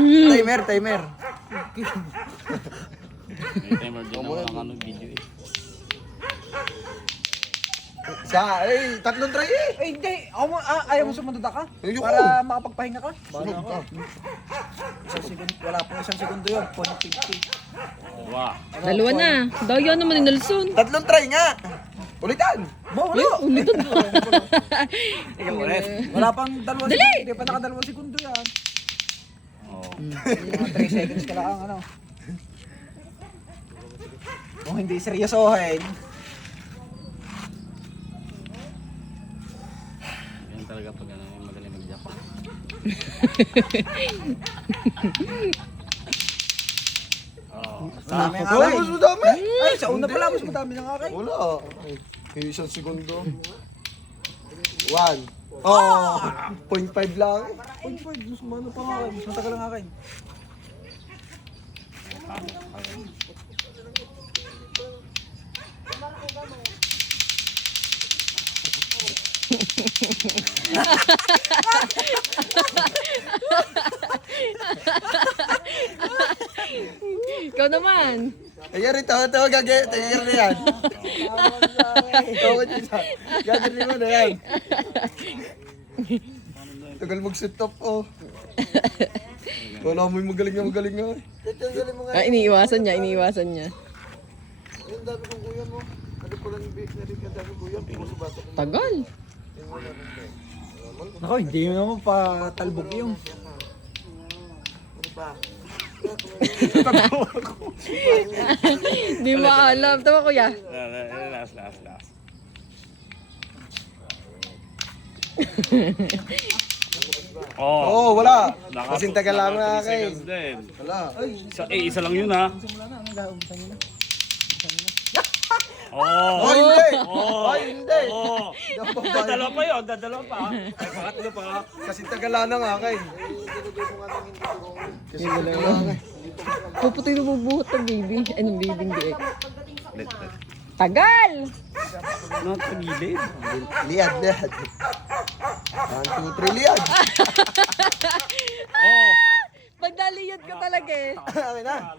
Timer, timer. May timer din ako ng ano video eh. Tatlong try eh. Eh, hindi. Ayaw mo sumunod ka? Ayoko. Para makapagpahinga ka? Sunod ka. Isang segundo, wala pang isang segundo yun. 0.50. Wow. Dalawa na. Dayo naman ni Nelson. Tatlong try nga. Ulitan. Wala. Ulitan. Ikaw ulit. Wala pang dalawang Dali! segundo. Hindi pa nakadalawang segundo yan. Oh. Mga 3 seconds ka lang, ano. Kung hindi seryosohin. Yan talaga pag ano, magaling mag-Japan. Oh. Dami nga Wala, kay. mas madami. Ay, sa una pala, mas madami na nga kay. Wala. Ay, isang segundo. 1. Oh, 0.5 lang. 0.5, mas umano pa nga kay. Mas matagal nga kay. Ikaw naman. Ayan rin, tawa-tawa gagawin. Ayan na yan. Tawa niya siya. Gagawin mo na yan. Tagal mag-set up, oh. Wala mo yung magaling nga. Galing mo nga. Iniiwasan niya. Yung dami kong kuya mo. Ano ko lang yung bake na rin yung dami kuya. Puso bata ko. Tagal. Ako, hindi mo naman patalbog yung. Ano pa? Hindi mo alam. Tawa kuya. Last. Oo, wala. Naka- Kasing tagal lang na 30 kay. seconds din. Wala. Isa lang yun ha. Wala na, anong gagawin nyo na? Oh. Oh, hindi. Oh. Ay, hindi. Oh. Dadalawa pa yun, dadalawa pa. Ay, pangatlo pa. Kasing tagal lang na nga kay. Kasi tagal lang kay. Puputoy na bubuhat ng baby. Anong baby hindi eh. Tagal! Nakagilid. Liad. 1, 2, 3, liad. Oh. Magdaliyad ka talaga eh. Akin na.